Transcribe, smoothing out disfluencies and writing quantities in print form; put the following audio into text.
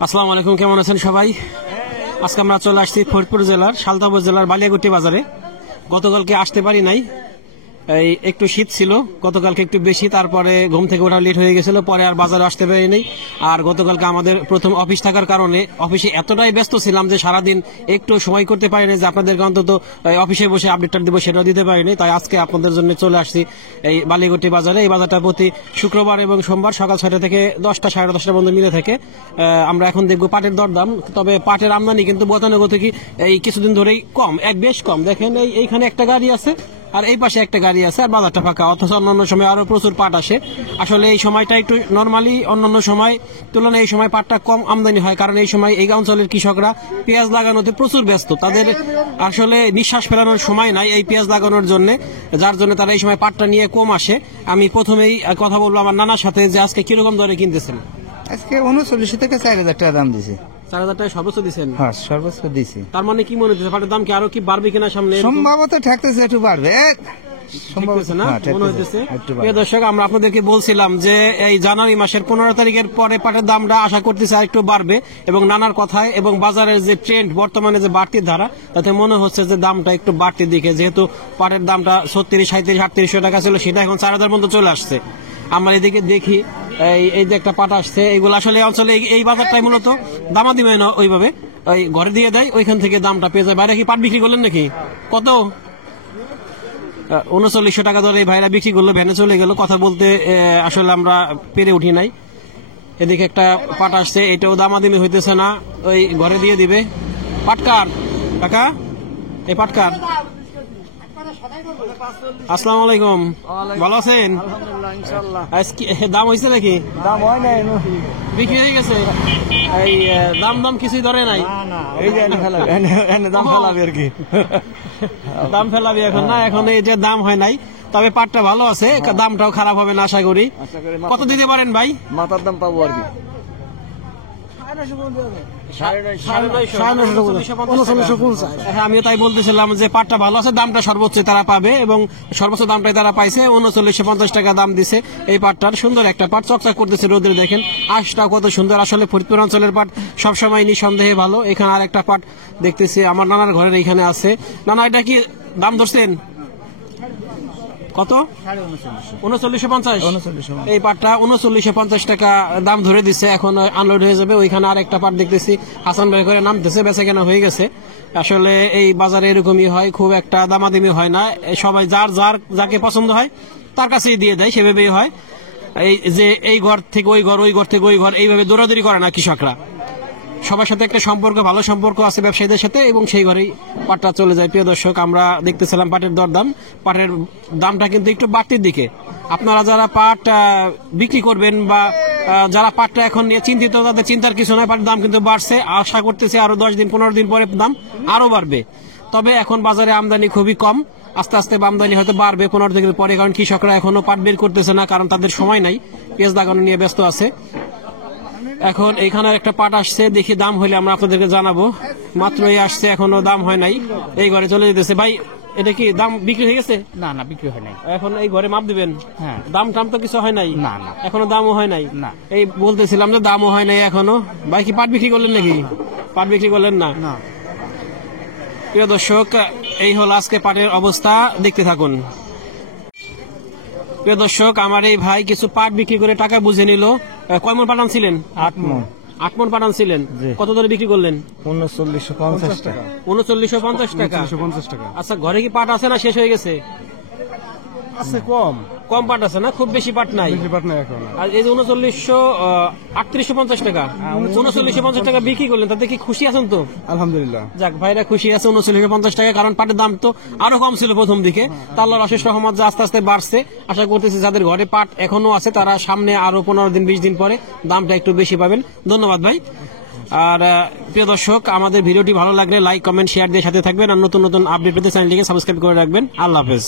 আসসালামু আলাইকুম, কেমন আছেন সবাই? আজকে আমরা চলে আসছি ফরিদপুর জেলার সালতাপুর জেলার বালিয়াগুটি বাজারে। গতকালকে আসতে পারি নাই, এই একটু শীত ছিল গতকালকে একটু বেশি, তারপরে ঘুম থেকে ওঠা লেট হয়ে গেছিল, পরে আর বাজারে আসতে পারিনি। আর গতকালকে আমাদের প্রথম অফিস থাকার কারণে অফিসে এতটাই ব্যস্ত ছিলাম যে সারাদিন একটু সময় করতে পারিনি যে আপনাদেরকে অন্তত অফিসে বসে আপডেটটা দিব, সেটাও দিতে পারিনি। তাই আজকে আপনাদের জন্য চলে আসছি এই বালিয়াগুটি বাজারে। এই বাজারটা প্রতি শুক্রবার এবং সোমবার সকাল 6টা থেকে 10টা সাড়ে 10টা পর্যন্ত মিলে থাকে। আমরা এখন দেখবো পাটের দরদাম। তবে পাটের আমদানি কিন্তু গতানুগতিক এই কিছুদিন ধরেই কম, বেশ কম। দেখেন এইখানে একটা গাড়ি আছে আর এই পাশে একটা গাড়ি আছে, আর বাজারটা ফাঁকা, অথচ অন্যান্য সময় আরো প্রচুর পাট আসে। আসলে এই সময়টা একটু নর্মালি অন্যান্য সময় তুলনায় এই সময় পাটটা কম আমদানি হয়, কারণ এই সময় এই অঞ্চলের কৃষকরা পেঁয়াজ লাগানোতে প্রচুর ব্যস্ত। তাদের আসলে নিঃশ্বাস ফেলানোর সময় নাই এই পেঁয়াজ লাগানোর জন্য, যার জন্য তারা এই সময় পাটটা নিয়ে কম আসে। আমি প্রথমেই কথা বলবো আমার নানার সাথে যে আজকে কিরকম দরে কিনতেছেন। আজকে 39 থেকে 4,000 টাকা দাম দিছে। 4,000 টাকা সর্বোচ্চ দিচ্ছেন? হ্যাঁ, সর্বোচ্চ দিছি। তার মানে কি মনে হচ্ছে পাটের দাম কি আরো কি বাড়বে কিনা সামনে? সম্ভবত ঠেকতেছে, একটু বাড়বে। দর্শক, আমরা আপনাদেরকে বলছিলাম যে এই জানুয়ারি মাসের 15 তারিখের পরে পাটের দামটা আশা করতেছে একটু বাড়বে, এবং নানার কথায় এবং বাজারের যে ট্রেন্ড বর্তমানে যে বাড়তির ধারা, তাতে মনে হচ্ছে যে দামটা একটু বাড়তির দিকে। যেহেতু পাটের দামটা 36, 37, 38 টাকা ছিল, সেটা এখন 4,000 পর্যন্ত চলে আসছে। আমরা এদিকে দেখি এই যে একটা পাট আসছে, এইগুলো আসলে অঞ্চলে এই বাজারটাই মূলত দামাদি হয় না, ওইভাবে ওই ঘরে দিয়ে দেয়, ওইখান থেকে দামটা পেয়ে যায়। বাইরে কি পাট বিক্রি করলেন নাকি? কত? 3900 টাকা ধরে ভাইরা বিক্রি করলো, ভ্যানে চলে গেল। কথা বলতে আসলে আমরা পেরে উঠি নাই। এদিকে একটা পাট আসছে, এটাও দামাদামি হইতেছে না, ওই ঘরে দিয়ে দিবে। পাটকার কাকা, এই পাটকার। আসসালামু আলাইকুম, ভালো আছেন? দাম হয়েছে নাকি? দাম হয় নাই, বিক্রি হয়ে গেছে? এই দাম কিছুই ধরে নাই? দাম ফেলাবে আর কি, দাম ফেলাবি এখন না, এখন এই যে দাম হয় নাই। তবে পাটটা ভালো আছে, দামটাও খারাপ হবে না আশা করি। কত দিতে পারেন ভাই? মাথার দাম পাবো আর কি। আমিও তাই বলতেছিলাম যে পাটটা ভালো আছে, দামটা সর্বোচ্চ তারা পাবে, এবং সর্বোচ্চ দামটাই তারা পাইছে। 3950 টাকা দাম দিছে এই পাটটার। সুন্দর একটা পাট, চকচক করতেছে রোদে। দেখেন আঁশটা কত সুন্দর। আসলে ফরিদপুর অঞ্চলের পাট সবসময় নিঃসন্দেহে ভালো। এখানে আর একটা পাট দেখতেছি আমার নানার ঘরের এইখানে আছে। নানা, এটা কি দাম ধরছেন কত? 3950। এই পাটটা 3950 টাকা দাম ধরে দিচ্ছে, এখন আনলোড হয়ে যাবে। ওইখানে আর একটা পাট দেখতেছি হাসান ভাই করে নামতেছে, বেচা কেনা হয়ে গেছে। আসলে এই বাজারে এরকমই হয়, খুব একটা দামাদামি হয় না। সবাই যাকে পছন্দ হয় তার কাছেই দিয়ে দেয়, সেভাবেই হয়। এই যে এই ঘর থেকে ওই ঘর, ওই ঘর থেকে ওই ঘর, এইভাবে দৌড়াদৌড়ি করে না কৃষকরা। সবার সাথে একটা সম্পর্ক, ভালো সম্পর্ক আছে ব্যবসায়ীদের সাথে, এবং সেই ঘরেই পাটটা চলে যায়। প্রিয় দর্শক, আমরা দেখতেছিলাম পাটের দরদাম। পাটের দামটা কিন্তু একটু বাড়তির দিকে। আপনারা যারা পাট বিক্রি করবেন বা যারা পাটটা এখন নিয়ে চিন্তিত, তাদের চিন্তার কিছু নয়। পাটের দাম কিন্তু বাড়ছে, আশা করতেছি আরো 10 দিন 15 দিন পরে দাম আরো বাড়বে। তবে এখন বাজারে আমদানি খুবই কম, আস্তে আস্তে আমদানি হয়তো বাড়বে 15 দিনের পরে, কারণ কৃষকরা এখনো পাট বের করতেছে না, কারণ তাদের সময় নাই, পেঁয়াজ লাগানো নিয়ে ব্যস্ত আছে। এখন এইখানে একটা পাট আসছে, দেখি দাম হইলে আমরা আপনাদেরকে জানাবো। মাত্রই আসছে, এখনো দাম হয় নাই, এই ঘরে চলে যেতেছে। ভাই, এটা কি দাম বিক্রি হয়ে গেছে? না না, বিক্রি হয় নাই। এখন এই ঘরে মাপ দিবেন? হ্যাঁ। দাম তো কিছু হয় নাই? না না, এখনো দামও হয় নাই। না, এই বলতেছিলাম যে দামও হয় নাই এখনো। ভাই, কি পাট বিক্রি করলেন নাকি? পাট বিক্রি করলেন না? না। প্রিয় দর্শক, এই হলো আজকে পাটের অবস্থা, দেখতে থাকুন। প্রিয় দর্শক, আমার এই ভাই কিছু পাট বিক্রি করে টাকা বুঝে নিল। কয় মন পাট আনছিলেন? 8 মণ। 8 মন পাট আনছিলেন, কত ধরে বিক্রি করলেন? 3950 টাকা। 3950 টাকা। আচ্ছা, ঘরে কি পাট আছে না শেষ হয়ে গেছে? আছে, কম পাট আছে না, খুব বেশি পাট নাই। আর এই যে 3850 টাকা, 3950 টাকা বিক্রি করলেন, তাতে কি খুশি আছেন তো? আলহামদুলিল্লাহ। যাক, ভাইরা খুশি আছে 3950 টাকা, কারণ পাটের দাম তো আরো কম ছিল প্রথম দিকে। আল্লাহর অশেষ রহমত যে আস্তে আস্তে বাড়ছে। আশা করতেছি যাদের ঘরে পাট এখনো আছে তারা সামনে আরো 15 দিন 20 দিন পরে দামটা একটু বেশি পাবেন। ধন্যবাদ ভাই। আর প্রিয় দর্শক, আমাদের ভিডিওটি ভালো লাগলে লাইক, কমেন্ট, শেয়ার দিয়ে সাথে থাকবেন। আর নতুন নতুন আপডেট পেতে চ্যানেলটিকে সাবস্ক্রাইব করে রাখবেন। আল্লাহ হাফেজ।